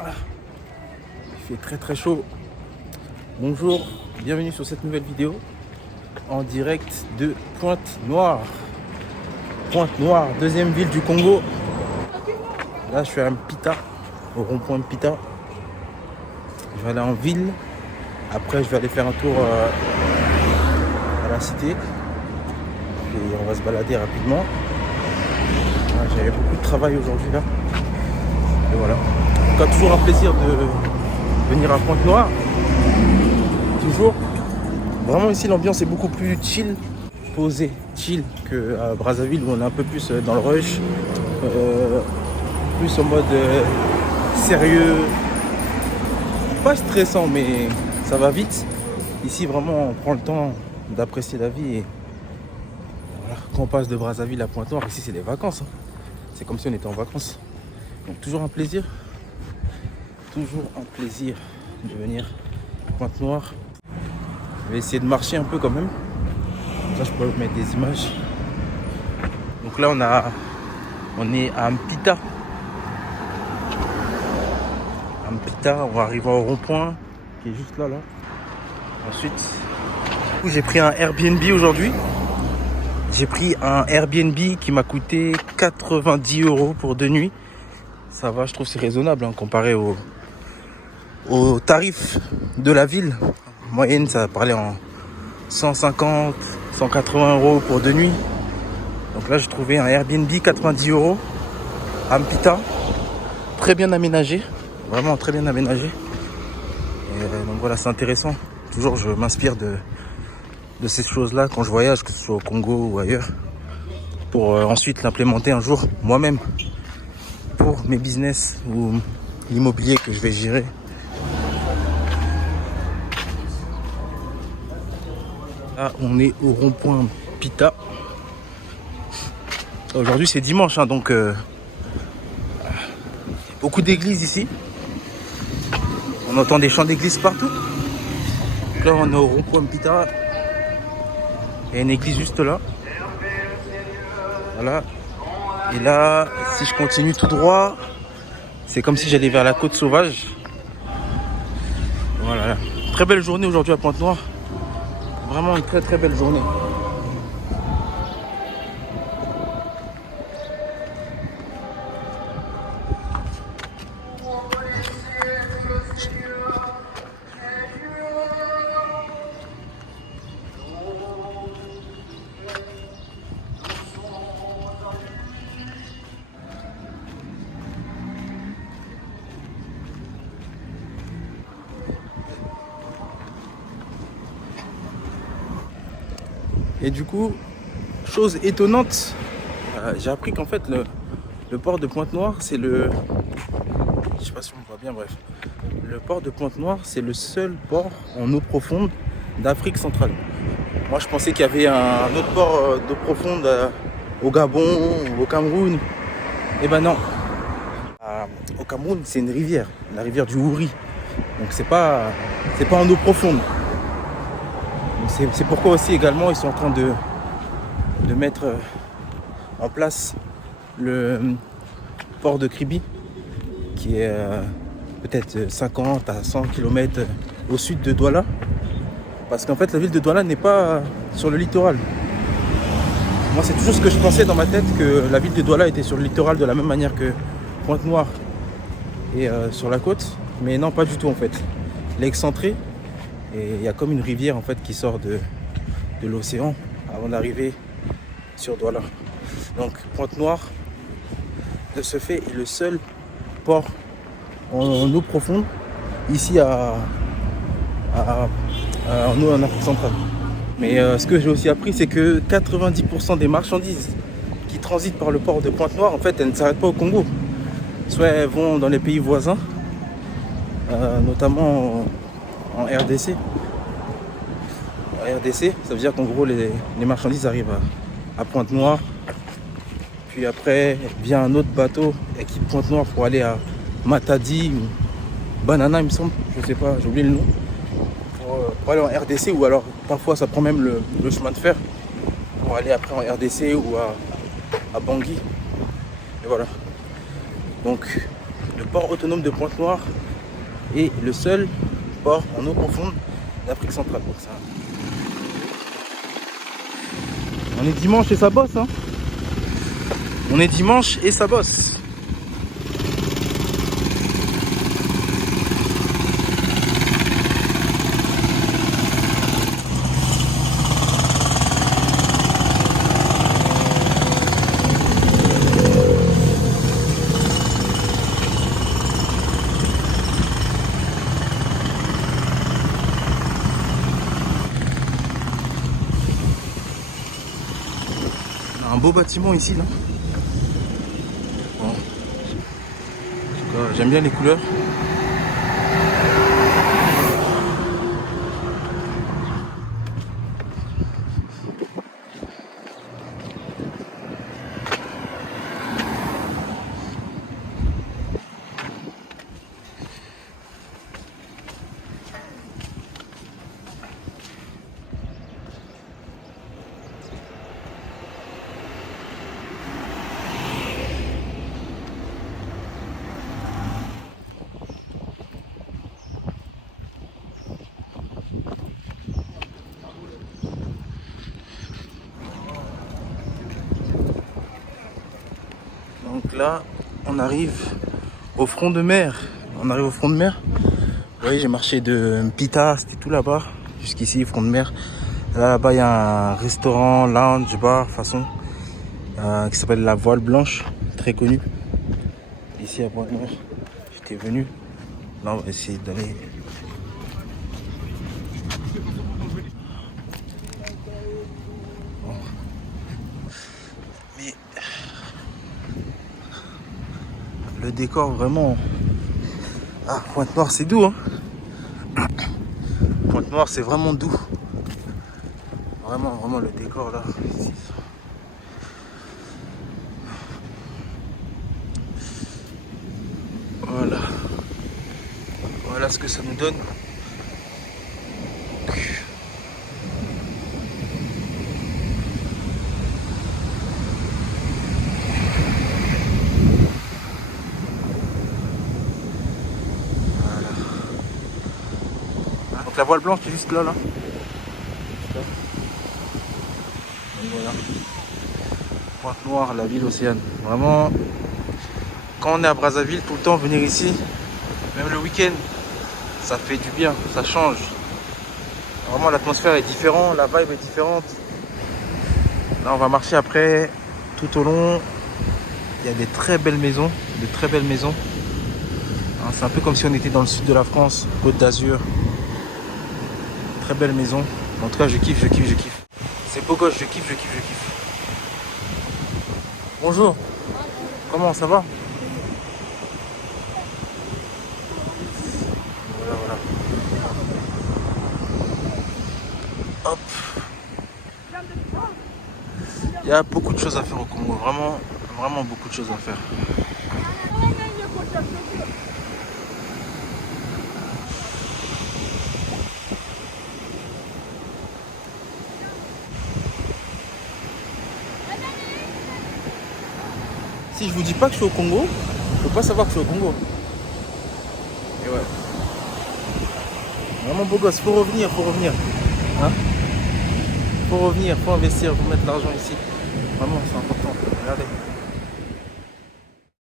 Il fait très chaud. Bonjour, bienvenue sur cette nouvelle vidéo en direct de Pointe-Noire. Pointe-Noire, deuxième ville du Congo. Là, je suis à Mpita, au rond-point Mpita. Je vais aller en ville. Après, je vais aller faire un tour à la cité. Et on va se balader rapidement. J'avais beaucoup de travail aujourd'hui là. Et voilà. En tout cas, toujours un plaisir de venir à Pointe-Noire. Toujours. Vraiment ici, l'ambiance est beaucoup plus chill, posée, chill qu'à Brazzaville où on est un peu plus dans le rush. Plus en mode sérieux. Pas stressant, mais ça va vite. Ici, vraiment, on prend le temps d'apprécier la vie. Et voilà. Quand on passe de Brazzaville à Pointe-Noire, ici, c'est des vacances. C'est comme si on était en vacances. Donc, toujours un plaisir. Toujours un plaisir de venir à Pointe-Noire. Je vais essayer de marcher un peu quand même. Comme ça, je pourrais vous mettre des images. Donc là, on est à Mpita. À Mpita, on va arriver au rond-point qui est juste là. Ensuite, j'ai pris un Airbnb aujourd'hui. J'ai pris un Airbnb qui m'a coûté 90 € pour 2 nuits. Ça va, je trouve que c'est raisonnable comparé au tarif de la ville. En moyenne, ça parlait en 150, 180 € pour 2 nuits. Donc là, j'ai trouvé un Airbnb 90 € à Mpita. Très bien aménagé. Vraiment très bien aménagé. Et donc voilà, c'est intéressant. Toujours, je m'inspire de ces choses-là quand je voyage, que ce soit au Congo ou ailleurs, pour ensuite l'implémenter un jour moi-même pour mes business ou l'immobilier que je vais gérer. Là, on est au rond-point Pita. Aujourd'hui, c'est dimanche, donc beaucoup d'églises ici. On entend des chants d'église partout. Donc là, on est au rond-point Pita. Il y a une église juste là. Voilà. Et là, si je continue tout droit, c'est comme si j'allais vers la côte sauvage. Voilà. Très belle journée aujourd'hui à Pointe-Noire. Vraiment une très belle journée. Et du coup, chose étonnante, j'ai appris qu'en fait le port de Pointe-Noire, c'est le... Je sais pas si on voit bien, bref. Le port de Pointe-Noire, c'est le seul port en eau profonde d'Afrique centrale. Moi, je pensais qu'il y avait un autre port d'eau profonde au Gabon ou au Cameroun. Eh ben non. Au Cameroun, c'est une rivière, la rivière du Ouri. Donc c'est pas en eau profonde. C'est pourquoi aussi également ils sont en train de mettre en place le port de Kribi qui est peut-être 50 à 100 km au sud de Douala, parce qu'en fait la ville de Douala n'est pas sur le littoral. Moi, c'est toujours ce que je pensais dans ma tête, que la ville de Douala était sur le littoral de la même manière que Pointe-Noire et sur la côte, mais non, pas du tout en fait. Elle est excentrée. Et il y a comme une rivière en fait qui sort de l'océan avant d'arriver sur Douala. Donc Pointe-Noire, de ce fait, est le seul port en eau profonde ici en Afrique centrale. Mais ce que j'ai aussi appris, c'est que 90% des marchandises qui transitent par le port de Pointe-Noire, en fait, elles ne s'arrêtent pas au Congo. Soit elles vont dans les pays voisins, notamment en RDC. RDC, ça veut dire qu'en gros les marchandises arrivent à Pointe-Noire, puis après vient un autre bateau et quitte Pointe-Noire pour aller à Matadi ou Banana, il me semble, je sais pas, j'ai oublié le nom, pour aller en RDC, ou alors parfois ça prend même le chemin de fer pour aller après en RDC ou à Bangui. Et voilà. Donc Le port autonome de Pointe-Noire est le seul port en eau profonde d'Afrique centrale. Donc ça... On est dimanche et ça bosse, hein. On est dimanche et ça bosse. Un beau bâtiment ici là. Bon. En tout cas, j'aime bien les couleurs. Donc là, on arrive au front de mer. On arrive au front de mer. Vous voyez, j'ai marché de Mpita, c'était tout là-bas, jusqu'ici, front de mer. Là-bas, il y a un restaurant, lounge, bar, façon, qui s'appelle La Voile Blanche, très connu. Ici à Pointe-Noire, j'étais venu. Là, on va essayer d'aller. Bon. Mais le décor vraiment. Ah, Pointe-Noire, c'est doux, hein. Pointe-Noire, c'est vraiment doux. Vraiment le décor là. Voilà. Voilà ce que ça nous donne. Voilà. Donc la voile blanche est juste là. Et voilà. Pointe-Noire, la ville océane. Vraiment, quand on est à Brazzaville, tout le temps venir ici, même le week-end, ça fait du bien, ça change. Vraiment l'atmosphère est différente, la vibe est différente. Là on va marcher après, tout au long, il y a des très belles maisons, de très belles maisons. C'est un peu comme si on était dans le sud de la France, Côte d'Azur. Très belle maison. En tout cas je kiffe. C'est beau gosse, je kiffe. Bonjour. Comment ça va? Voilà. Hop. Il y a beaucoup de choses à faire au Congo, vraiment beaucoup de choses à faire. Si je vous dis pas que je suis au Congo, je peux pas savoir que je suis au Congo. Et ouais. Vraiment beau gosse, faut revenir. Hein? Faut revenir, faut investir, faut mettre l'argent ici. Vraiment, c'est important. Regardez.